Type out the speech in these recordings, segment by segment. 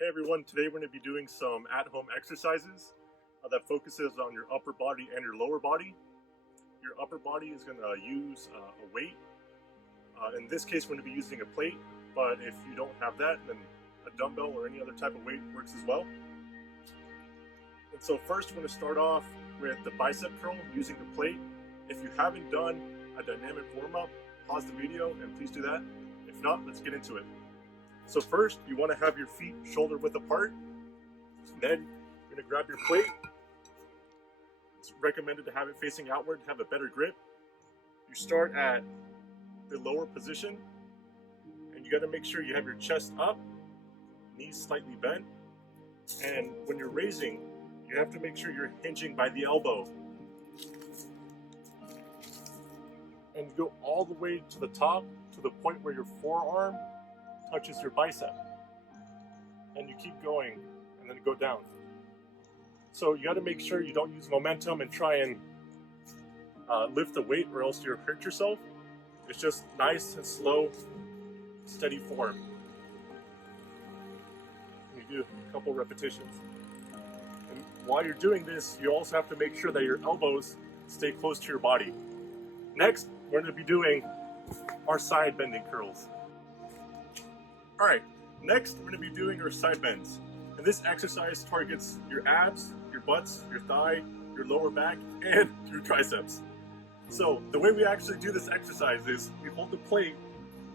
Hey everyone, today we're going to be doing some at-home exercises that focuses on your upper body and your lower body. Your upper body is going to use a weight. In this case, we're going to be using a plate, but if you don't have that, then a dumbbell or any other type of weight works as well. And so first, we're going to start off with the bicep curl using the plate. If you haven't done a dynamic warm-up, pause the video and please do that. If not, let's get into it. So first, you want to have your feet shoulder width apart. Then you're going to grab your plate. It's recommended to have it facing outward to have a better grip. You start at the lower position, and you got to make sure you have your chest up, knees slightly bent. And when you're raising, you have to make sure you're hinging by the elbow. And you go all the way to the top, to the point where your forearm touches your bicep, and you keep going and then go down. So you got to make sure you don't use momentum and try and lift the weight, or else you'll hurt yourself. It's just nice and slow, steady form. You do a couple repetitions, and while you're doing this, you also have to make sure that your elbows stay close to your body. Next, we're going to be doing our side bending curls. Alright, next we're going to be doing our side bends. And this exercise targets your abs, your butts, your thigh, your lower back, and your triceps. So the way we actually do this exercise is we hold the plate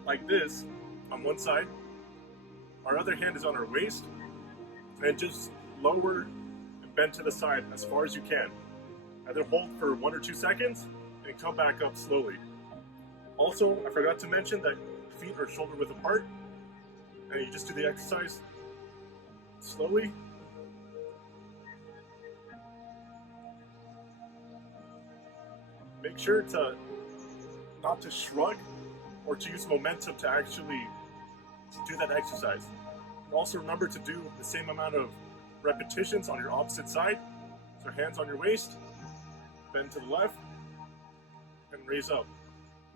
like this on one side, our other hand is on our waist, and just lower and bend to the side as far as you can. And then hold for 1 or 2 seconds and come back up slowly. Also, I forgot to mention that feet are shoulder width apart. And you just do the exercise slowly. Make sure to not to shrug or to use momentum to actually do that exercise. And also remember to do the same amount of repetitions on your opposite side. So hands on your waist, bend to the left, and raise up.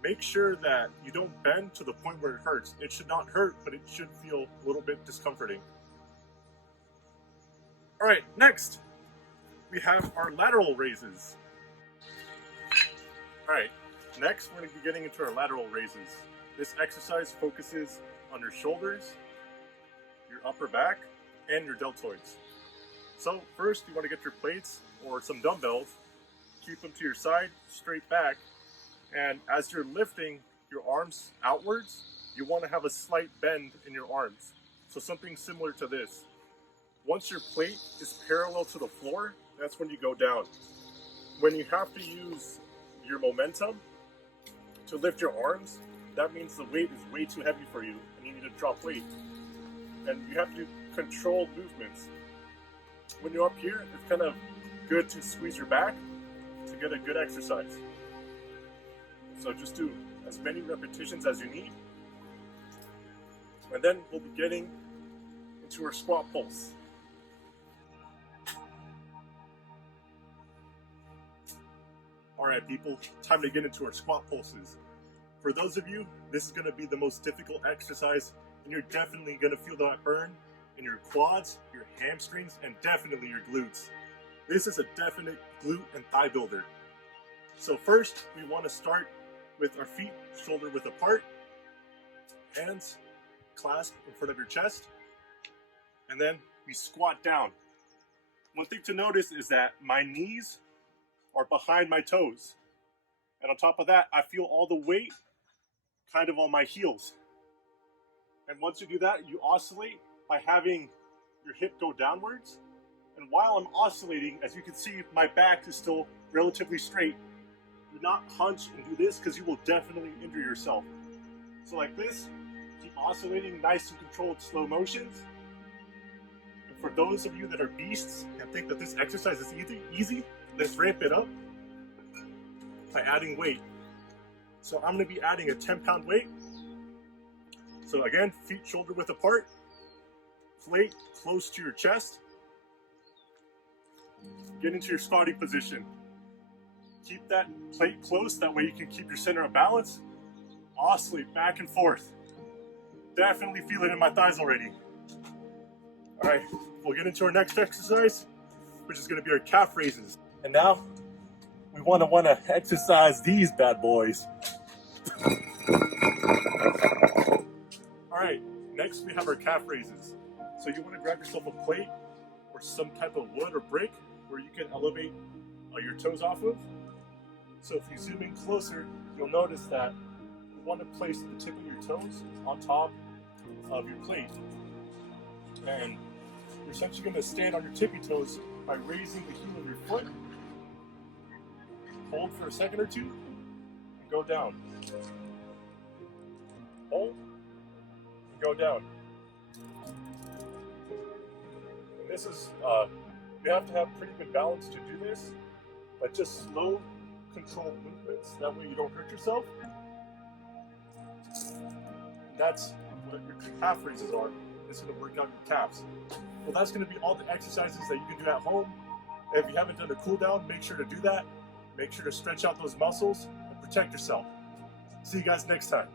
Make sure that you don't bend to the point where it hurts. It should not hurt, but it should feel a little bit discomforting. All right, next, we have our lateral raises. All right, next we're going to be getting into our lateral raises. This exercise focuses on your shoulders, your upper back, and your deltoids. So first, you want to get your plates or some dumbbells, keep them to your side, straight back, and as you're lifting your arms outwards, you want to have a slight bend in your arms. So something similar to this. Once your plate is parallel to the floor, that's when you go down. When you have to use your momentum to lift your arms, that means the weight is way too heavy for you and you need to drop weight. And you have to control movements. When you're up here, it's kind of good to squeeze your back to get a good exercise. So just do as many repetitions as you need. And then we'll be getting into our squat pulse. All right, people, time to get into our squat pulses. For those of you, this is gonna be the most difficult exercise, and you're definitely gonna feel that burn in your quads, your hamstrings, and definitely your glutes. This is a definite glute and thigh builder. So first, we wanna start with our feet shoulder width apart, hands clasped in front of your chest, and then we squat down. One thing to notice is that my knees are behind my toes, and on top of that, I feel all the weight kind of on my heels. And once you do that, you oscillate by having your hip go downwards, and while I'm oscillating, as you can see, my back is still relatively straight. Do not hunch and do this, because you will definitely injure yourself. So like this, keep oscillating, nice and controlled slow motions. And for those of you that are beasts and think that this exercise is easy, let's ramp it up by adding weight. So I'm going to be adding a 10-pound weight. So again, feet shoulder width apart, plate close to your chest. Get into your squatting position. Keep that plate close, that way you can keep your center of balance. Oscillate back and forth. Definitely feel it in my thighs already. All Alright, we'll get into our next exercise, which is going to be our calf raises. And now, we want to exercise these bad boys. Alright, next we have our calf raises. So you want to grab yourself a plate or some type of wood or brick where you can elevate your toes off of. So if you zoom in closer, you'll notice that you want to place the tip of your toes on top of your plate. And you're essentially going to stand on your tippy toes by raising the heel of your foot. Hold for a second or two, and go down. Hold, and go down. And this is, you have to have pretty good balance to do this, but just slow, controlled movements. That way you don't hurt yourself. And that's what your calf raises are. It's going to work out your calves. Well, that's going to be all the exercises that you can do at home. If you haven't done a cool down, make sure to do that. Make sure to stretch out those muscles and protect yourself. See you guys next time.